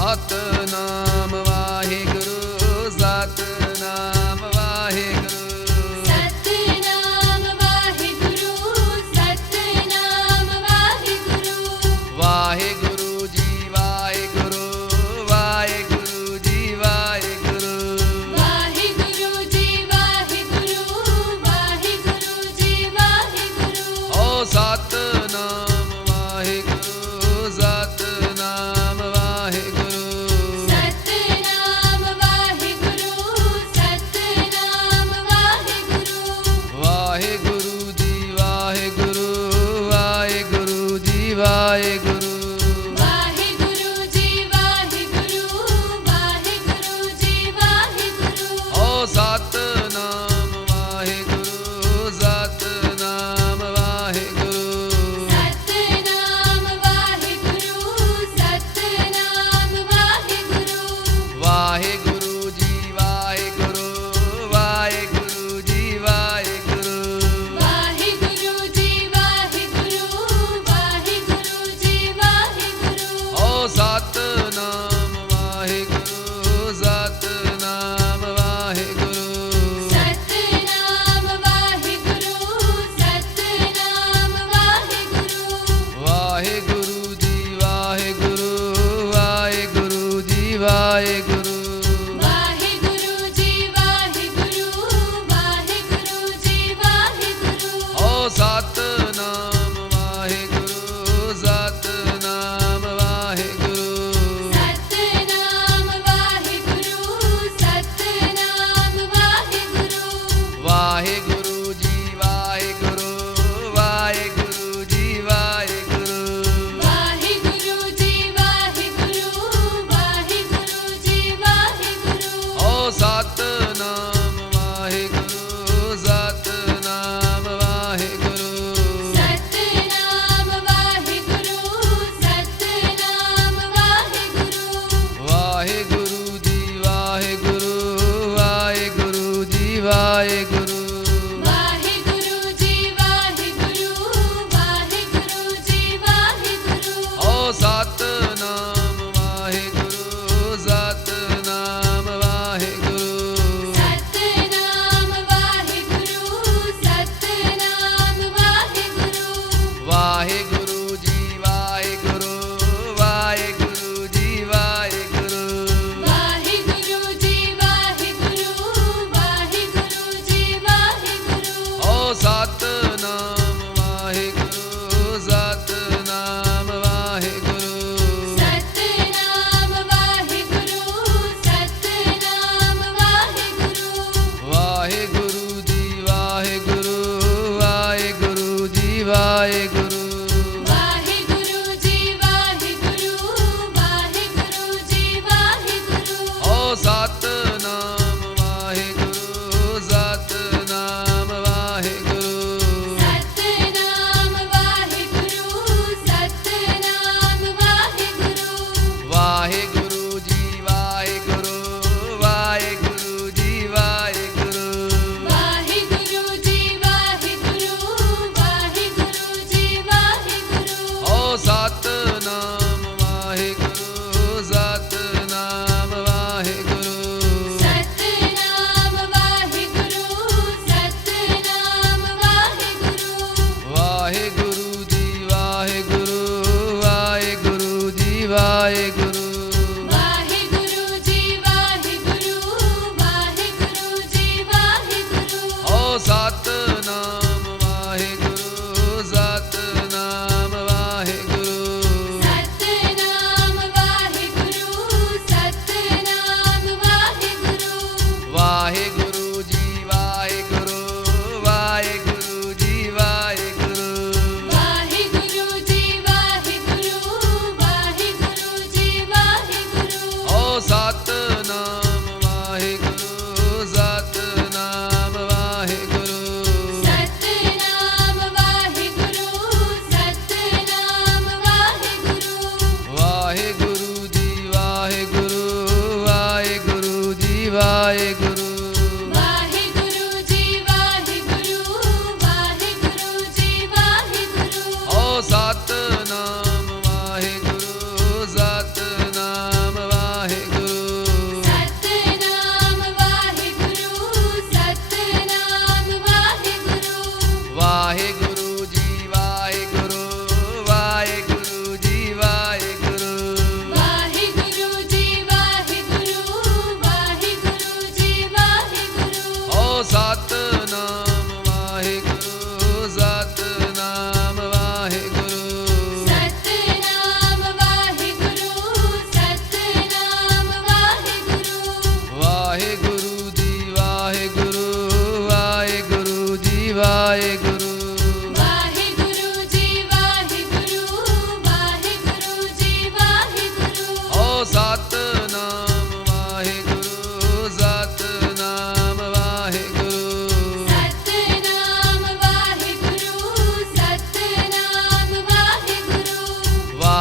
Satnam Waheguru Satnam Waheguru Satnam Waheguru Satnam Waheguru Waheguru ji Waheguru Waheguru ji Waheguru Waheguru ji Waheguru Waheguru ji Waheguru ਓ Satnam Waheguru Satnam Waheguru Satnam Waheguru Satnam Waheguru Waheguru ji Waheguru Waheguru ji Waheguru Waheguru ji Waheguru Waheguru ji Waheguru ਓ Satnam Waheguru Satnam Waheguru Satnam Waheguru Satnam Waheguru Waheguru ji Waheguru Waheguru ji Waheguru Waheguru ji Waheguru Waheguru ji Waheguru ਓ Satnam Waheguru Satnam Waheguru Satnam Waheguru Satnam Waheguru Waheguru ji Waheguru Waheguru ji Waheguru Waheguru ji Waheguru Waheguru ji Waheguru ਓ Satnam Waheguru Satnam Waheguru Satnam Waheguru Satnam Waheguru Waheguru ji Waheguru Waheguru ji Waheguru Waheguru ji Waheguru Waheguru ji Waheguru ਓ Satnam Waheguru Satnam Waheguru Satnam Waheguru Satnam Waheguru Waheguru ji Waheguru Waheguru ji Waheguru Waheguru ji Waheguru Waheguru ji Waheguru ਓ Satnam Waheguru Satnam Waheguru Satnam Waheguru Satnam Waheguru Waheguru ji Waheguru Waheguru ji Waheguru Waheguru ji Waheguru Waheguru ji Waheguru ਓ Satnam Waheguru Satnam Waheguru Satnam Waheguru Satnam Waheguru Waheguru ji Waheguru Waheguru ji Waheguru Waheguru ji Waheguru Waheguru ji Waheguru ਓ Satnam Waheguru Satnam Waheguru Satnam Waheguru Satnam Waheguru Waheguru ji Waheguru Waheguru ji Waheguru Waheguru ji Waheguru Waheguru ji Waheguru ਓ Satnam Waheguru Satnam Waheguru Satnam Waheguru Satnam Waheguru Waheguru ji Waheguru Waheguru ji Waheguru Waheguru ji Waheguru Waheguru ji Waheguru ਓ Satnam Waheguru Satnam Waheguru Satnam Waheguru Satnam Waheguru Waheguru ji Waheguru Waheguru ji Waheguru Waheguru ji Waheguru Waheguru ji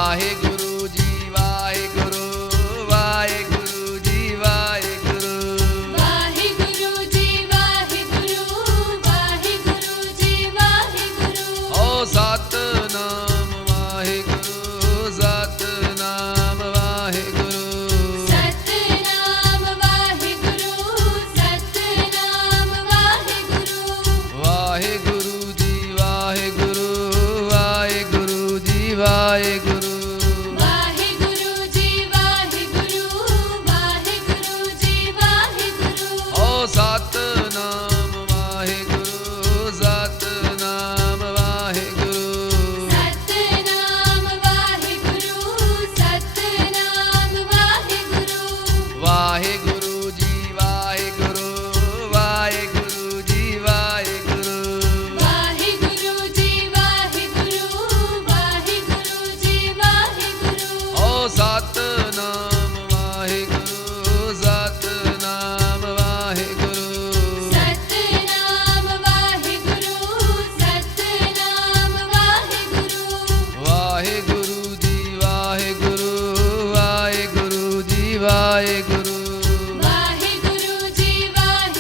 Waheguru ji Waheguru Waheguru ji Waheguru Waheguru ji Waheguru Waheguru ji Waheguru ਓ Satnam Waheguru Satnam Waheguru Satnam Waheguru Satnam Waheguru Waheguru ji Waheguru Waheguru ji Waheguru Waheguru ji Waheguru Waheguru ji Waheguru ਓ Satnam Waheguru Satnam Waheguru Satnam Waheguru Satnam Waheguru Waheguru ji Waheguru Waheguru ji Waheguru Waheguru ji Waheguru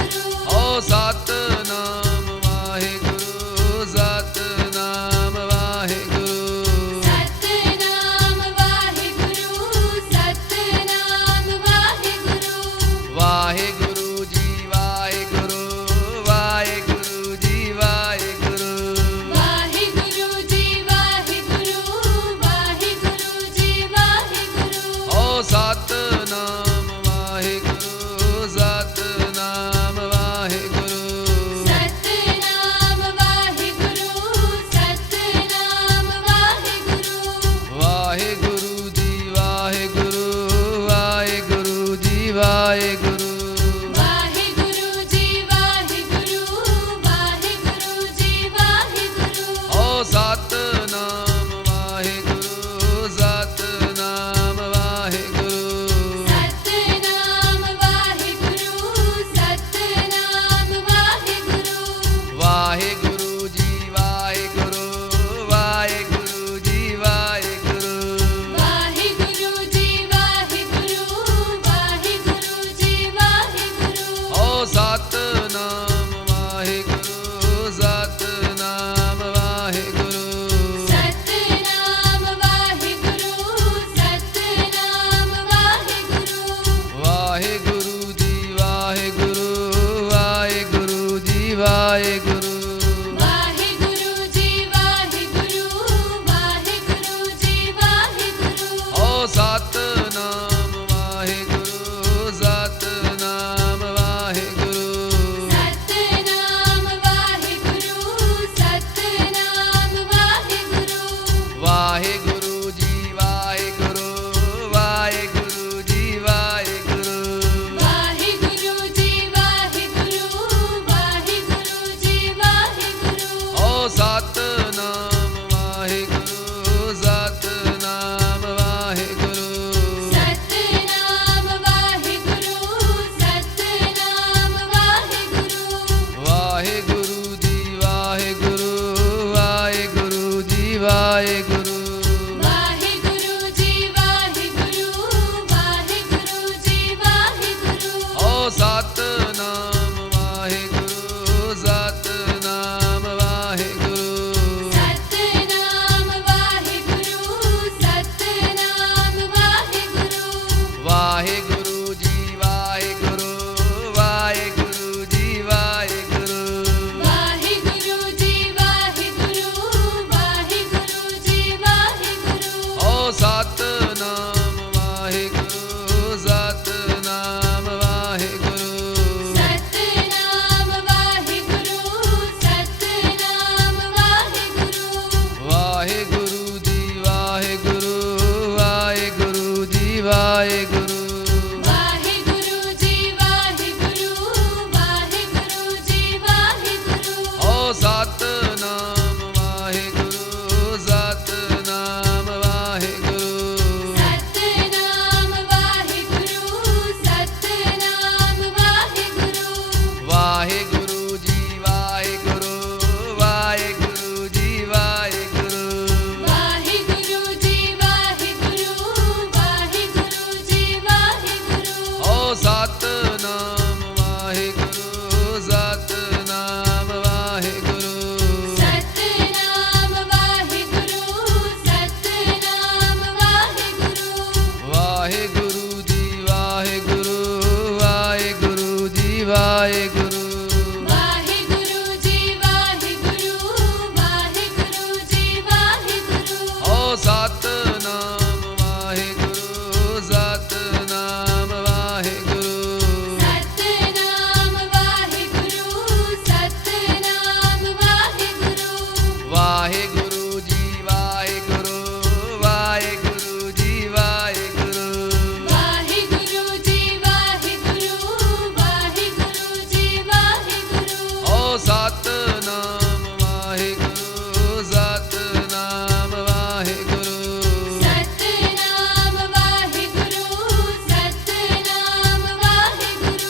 Waheguru ji Waheguru ਓ Satnam Waheguru Satnam Waheguru Satnam Waheguru Satnam Waheguru Waheguru ji Waheguru Waheguru ji Waheguru Waheguru ji Waheguru Waheguru ji Waheguru ਓ Satnam Waheguru Satnam Waheguru Satnam Waheguru Satnam Waheguru Waheguru ji Waheguru Waheguru ji Waheguru Waheguru ji Waheguru Waheguru ji Waheguru ਓ Satnam Waheguru Satnam Waheguru Satnam Waheguru Satnam Waheguru Waheguru ji Waheguru Waheguru ji Waheguru Waheguru ji Waheguru Waheguru ji Waheguru ਓ Satnam Waheguru Satnam Waheguru Satnam Waheguru Satnam Waheguru Waheguru ji Waheguru Waheguru ji Waheguru Waheguru ji Waheguru Waheguru ji Waheguru ਓ Satnam Waheguru Satnam Waheguru Satnam Waheguru Satnam Waheguru Waheguru ji Waheguru Waheguru ji Waheguru Waheguru ji Waheguru Waheguru ji Waheguru ਓ Satnam Waheguru Satnam Waheguru Satnam Waheguru Satnam Waheguru Waheguru ji Waheguru Waheguru ji Waheguru Waheguru ji Waheguru Waheguru ji Waheguru ਓ Satnam Waheguru Satnam Waheguru Satnam Waheguru Satnam Waheguru Waheguru ji Waheguru Waheguru ji Waheguru Waheguru ji Waheguru Waheguru ji Waheguru ਓ Satnam Waheguru Satnam Waheguru Satnam Waheguru Satnam Waheguru Waheguru ji Waheguru Waheguru ji Waheguru Waheguru ji Waheguru Waheguru ji Waheguru ਓ Satnam Waheguru Satnam Waheguru Satnam Waheguru Satnam Waheguru Waheguru ji Waheguru Waheguru ji Waheguru Waheguru ji Waheguru Waheguru ji Waheguru ਓ Satnam Waheguru Satnam Waheguru Satnam Waheguru Satnam Waheguru Waheguru ji Waheguru Waheguru ji Waheguru Waheguru ji Waheguru Waheguru ji Waheguru Waheguru ji Waheguru Waheguru ji Waheguru ਓ Satnam Waheguru Satnam Waheguru Satnam Waheguru Satnam Waheguru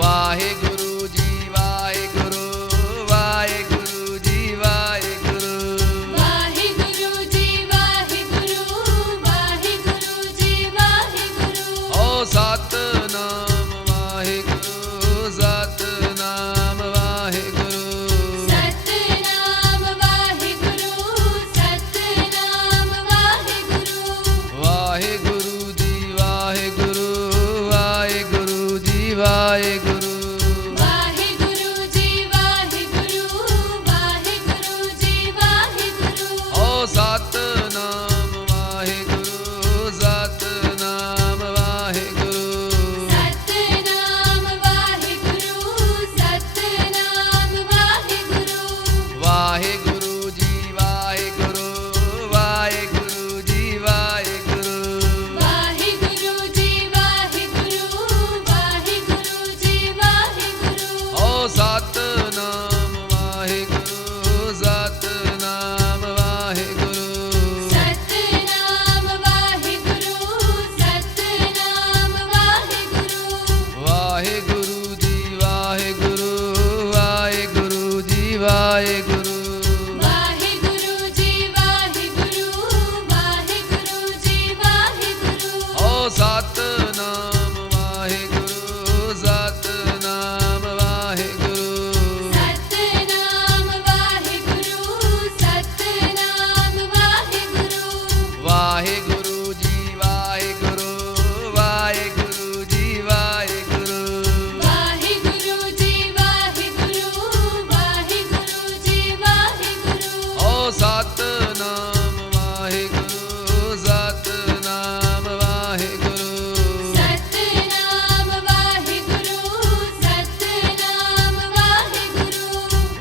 Waheguru ji Waheguru Waheguru ji Waheguru Waheguru ji Waheguru Waheguru ji Waheguru ਓ Satnam Waheguru Satnam Waheguru Satnam Waheguru Satnam Waheguru Waheguru ji Waheguru Waheguru ji Waheguru Waheguru ji Waheguru Waheguru ji Waheguru ਓ Satnam Waheguru Satnam Waheguru Satnam Waheguru Satnam Waheguru Waheguru ji Waheguru Waheguru ji Waheguru Waheguru ji Waheguru Waheguru ji Waheguru ਓ Satnam Waheguru Satnam Waheguru Satnam Waheguru Satnam Waheguru Waheguru ji Waheguru Waheguru ji Waheguru Waheguru ji Waheguru Waheguru ji Waheguru ਓ Satnam Waheguru Satnam Waheguru Satnam Waheguru Satnam Waheguru Waheguru ji Waheguru Waheguru ji Waheguru Waheguru ji Waheguru Waheguru ji Waheguru ਓ Satnam Waheguru Satnam Waheguru Satnam Waheguru Satnam Waheguru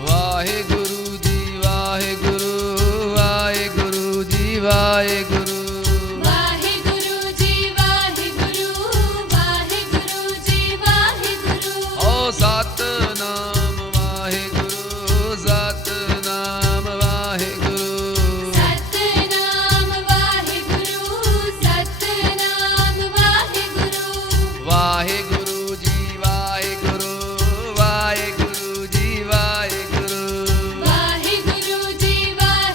Waheguru ji Waheguru Waheguru ji Waheguru Waheguru ji Waheguru Waheguru ji Waheguru ਓ Satnam Waheguru Satnam Waheguru Satnam Waheguru Satnam Waheguru Waheguru ji Waheguru Waheguru ji Waheguru Waheguru ji Waheguru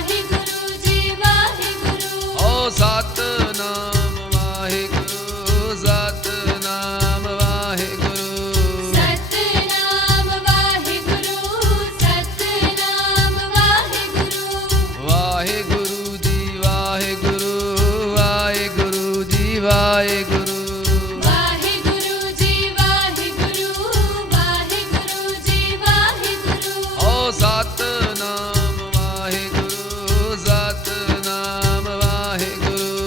Waheguru ji Waheguru ਓ Satnam Waheguru Satnam Waheguru Satnam Waheguru Satnam Waheguru Waheguru ji Waheguru Waheguru ji Waheguru Waheguru ji Waheguru Waheguru ji Waheguru ਓ Satnam Waheguru Satnam Waheguru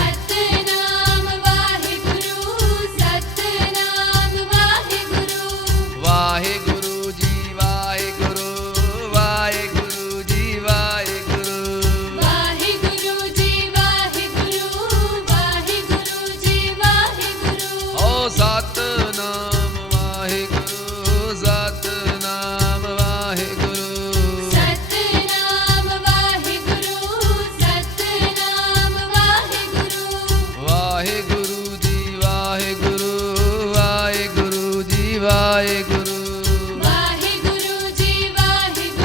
Satnam Waheguru Satnam Waheguru Waheguru ji Waheguru Waheguru ji Waheguru Waheguru ji Waheguru Waheguru ji Waheguru ਓ Satnam Waheguru Satnam Waheguru Satnam Waheguru Satnam Waheguru Waheguru ji Waheguru Waheguru ji Waheguru Waheguru ji Waheguru Waheguru ji Waheguru ਓ Satnam Waheguru Satnam Waheguru Satnam Waheguru Satnam Waheguru Waheguru ji Waheguru Waheguru ji Waheguru Waheguru ji Waheguru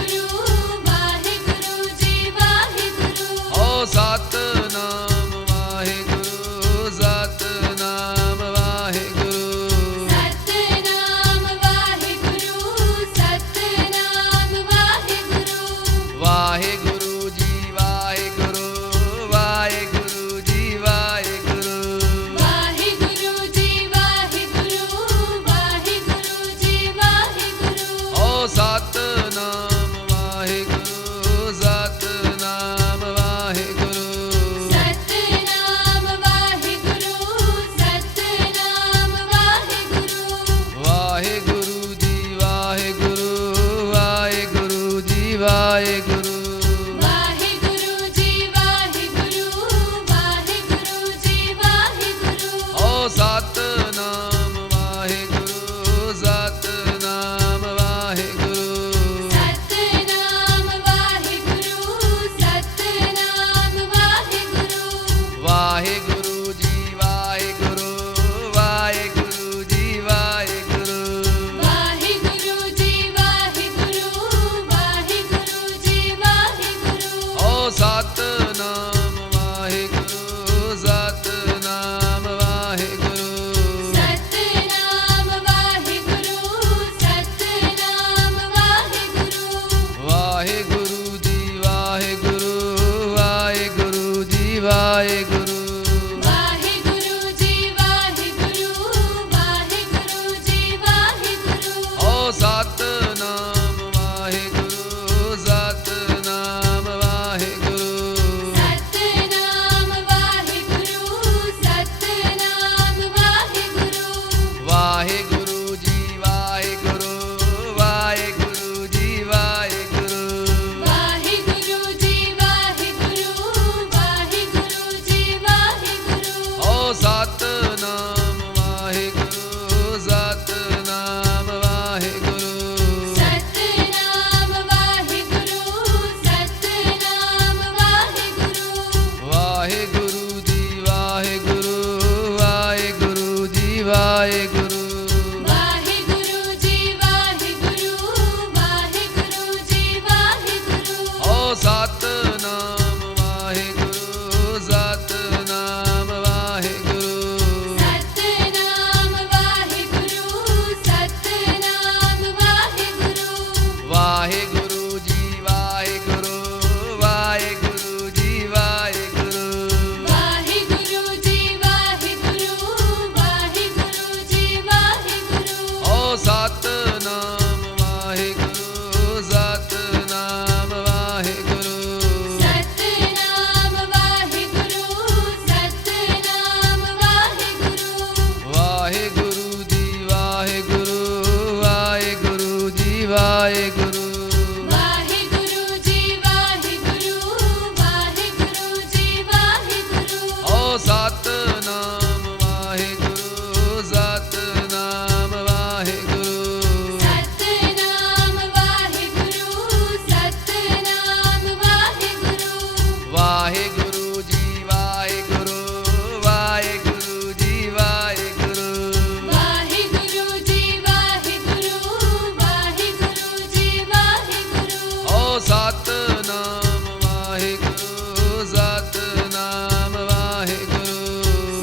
Waheguru ji Waheguru ਓ Satnam Waheguru Satnam Waheguru Satnam Waheguru Satnam Waheguru Waheguru ji Waheguru Waheguru ji Waheguru Waheguru ji Waheguru Waheguru ji Waheguru Waheguru ji Waheguru Waheguru ji Waheguru ਓ Satnam Waheguru Satnam Waheguru Satnam Waheguru Satnam Waheguru Waheguru ji Waheguru Waheguru ji Waheguru Waheguru ji Waheguru Waheguru ji Waheguru ਓ Satnam Waheguru Satnam Waheguru Satnam Waheguru Satnam Waheguru Waheguru ji Waheguru Waheguru ji Waheguru Waheguru ji Waheguru Waheguru ji Waheguru ਓ Satnam Waheguru Satnam Waheguru Satnam Waheguru Satnam Waheguru Waheguru ji Waheguru Waheguru ji Waheguru Waheguru ji Waheguru Waheguru ji Waheguru ਓ Satnam Waheguru Satnam Waheguru Satnam Waheguru Satnam Waheguru Waheguru ji Waheguru Waheguru ji Waheguru Waheguru ji Waheguru Waheguru ji Waheguru ਓ Satnam Waheguru Satnam Waheguru Satnam Waheguru Satnam Waheguru Waheguru ji Waheguru Waheguru ji Waheguru Waheguru ji Waheguru Waheguru ji Waheguru ਓ Satnam Waheguru Satnam Waheguru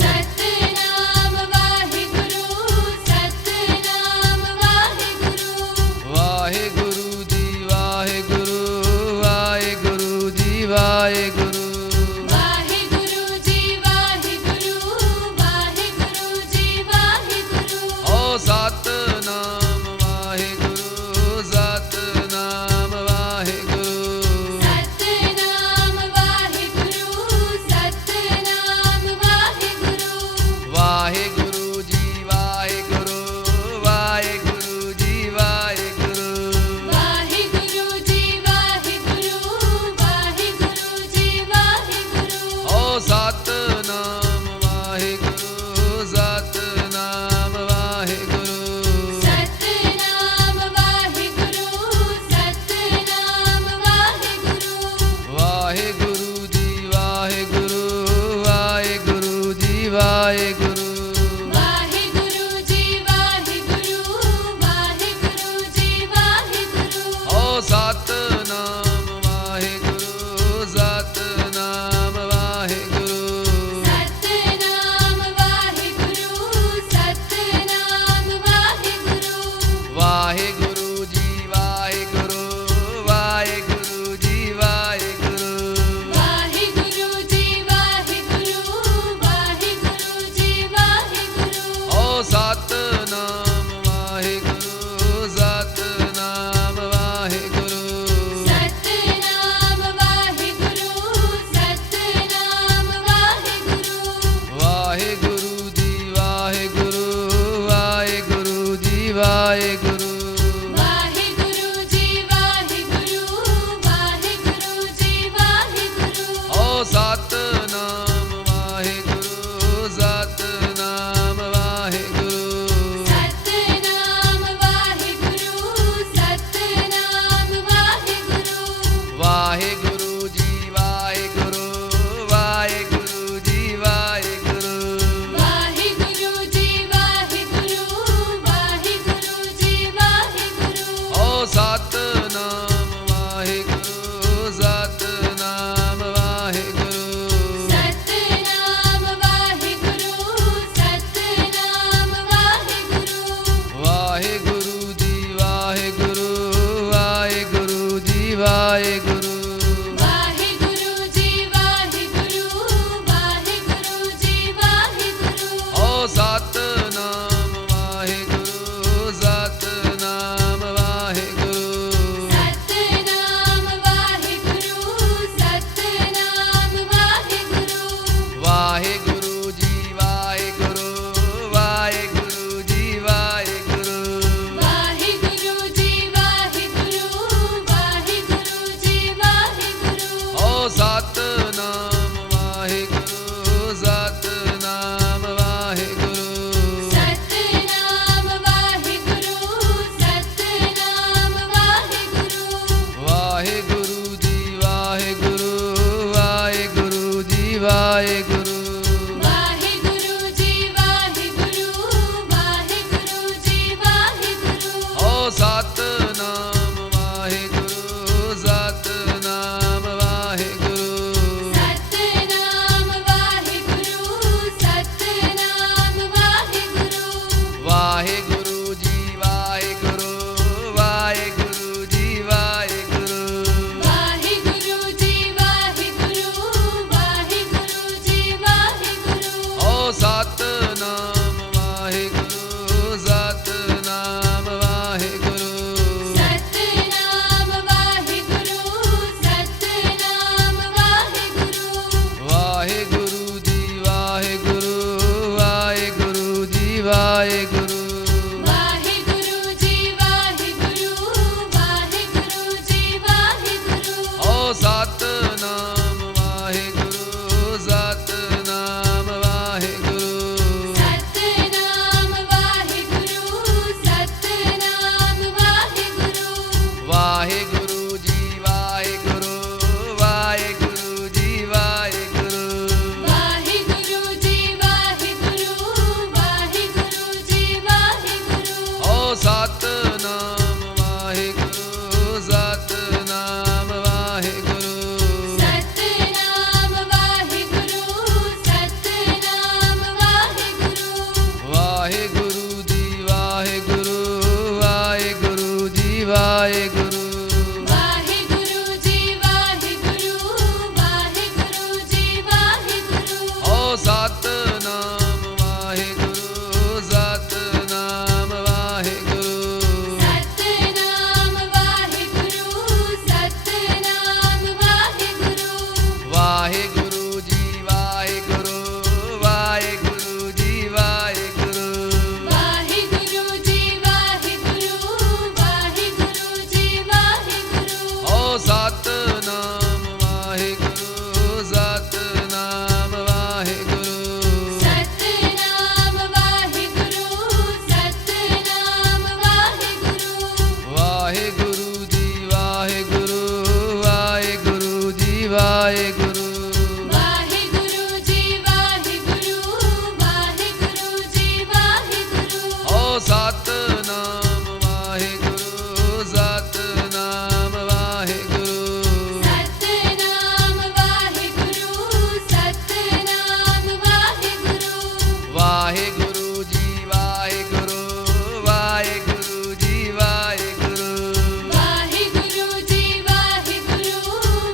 Satnam Waheguru Satnam Waheguru Waheguru ji Waheguru Waheguru ji Waheguru Waheguru ji Waheguru Waheguru ji Waheguru ਓ Satnam Waheguru Satnam Waheguru Satnam Waheguru Satnam Waheguru Waheguru ji Waheguru Waheguru ji Waheguru Waheguru ji Waheguru Waheguru ji Waheguru ਓ Satnam Waheguru Satnam Waheguru Satnam Waheguru Satnam Waheguru Waheguru ji Waheguru Waheguru ji Waheguru Waheguru ji Waheguru Waheguru ji Waheguru ਓ Satnam Waheguru Satnam Waheguru Satnam Waheguru Satnam Waheguru Waheguru ji Waheguru Waheguru ji Waheguru Waheguru ji Waheguru Waheguru ji Waheguru ਓ Satnam Waheguru Satnam Waheguru Satnam Waheguru Satnam Waheguru Waheguru ji Waheguru Waheguru ji Waheguru Waheguru ji Waheguru Waheguru ji Satnam Waheguru Satnam Waheguru Satnam Waheguru Satnam Waheguru Waheguru ji Waheguru Waheguru ji Waheguru Waheguru ji Waheguru Waheguru ji Waheguru ਓ Satnam Waheguru Satnam Waheguru Satnam Waheguru Satnam Waheguru Waheguru ji Waheguru Waheguru ji Waheguru Waheguru ji Waheguru Waheguru ji Waheguru ਓ Satnam Waheguru Satnam Waheguru Satnam Waheguru Satnam Waheguru Waheguru ji Waheguru Waheguru ji Waheguru Waheguru ji Waheguru Waheguru ji Waheguru ਓ Satnam Waheguru Satnam Waheguru Satnam Waheguru Satnam Waheguru Waheguru ji Waheguru Waheguru ji Waheguru Waheguru ji Waheguru Waheguru ji Waheguru ਓ Satnam Waheguru Satnam Waheguru Satnam Waheguru Satnam Waheguru Waheguru ji Waheguru Waheguru ji Waheguru Waheguru ji Waheguru Waheguru ji Waheguru ਓ Satnam Waheguru Satnam Waheguru Satnam Waheguru Satnam Waheguru Waheguru ji Waheguru Waheguru ji Waheguru Waheguru ji Waheguru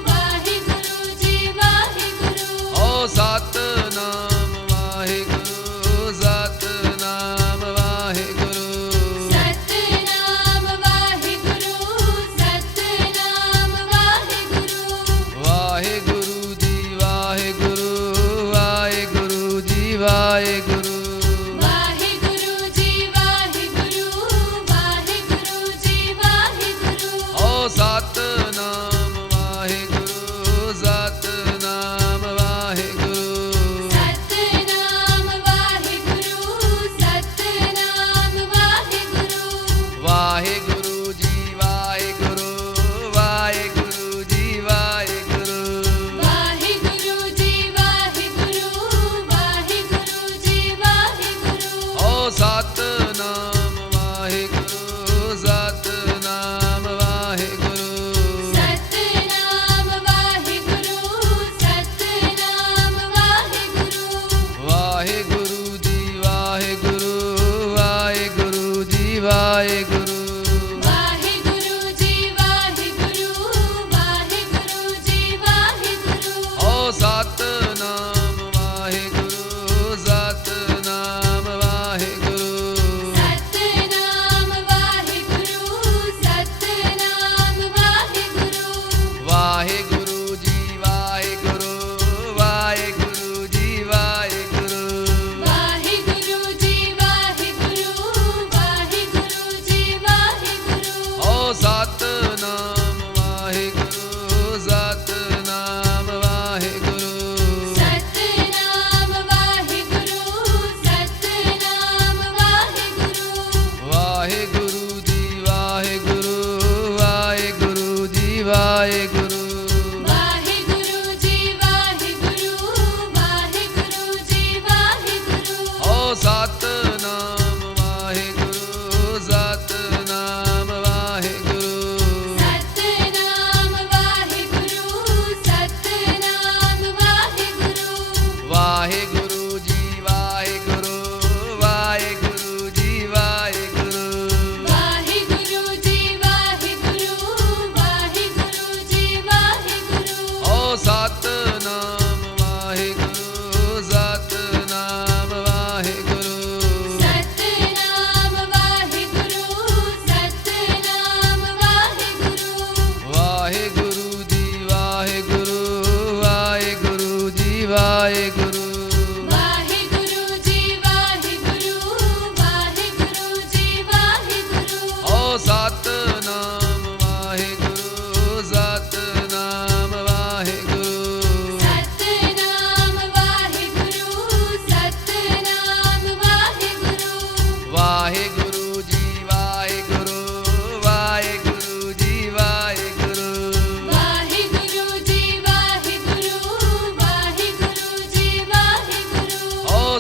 Waheguru ji Waheguru ਓ Satnam Waheguru Satnam Waheguru Satnam Waheguru Satnam Waheguru Waheguru ji Waheguru Waheguru ji Waheguru Waheguru ji Waheguru Waheguru ji Waheguru ਓ Satnam Waheguru Satnam Waheguru Satnam Waheguru Satnam Waheguru Waheguru ji Waheguru Waheguru ji Waheguru Waheguru ji Waheguru Waheguru ji Waheguru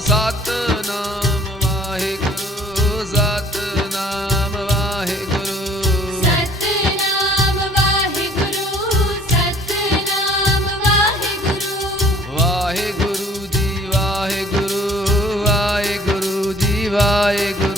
Satnam Waheguru Satnam Waheguru Satnam Waheguru Satnam Waheguru Waheguru ji Waheguru Waheguru ji Waheguru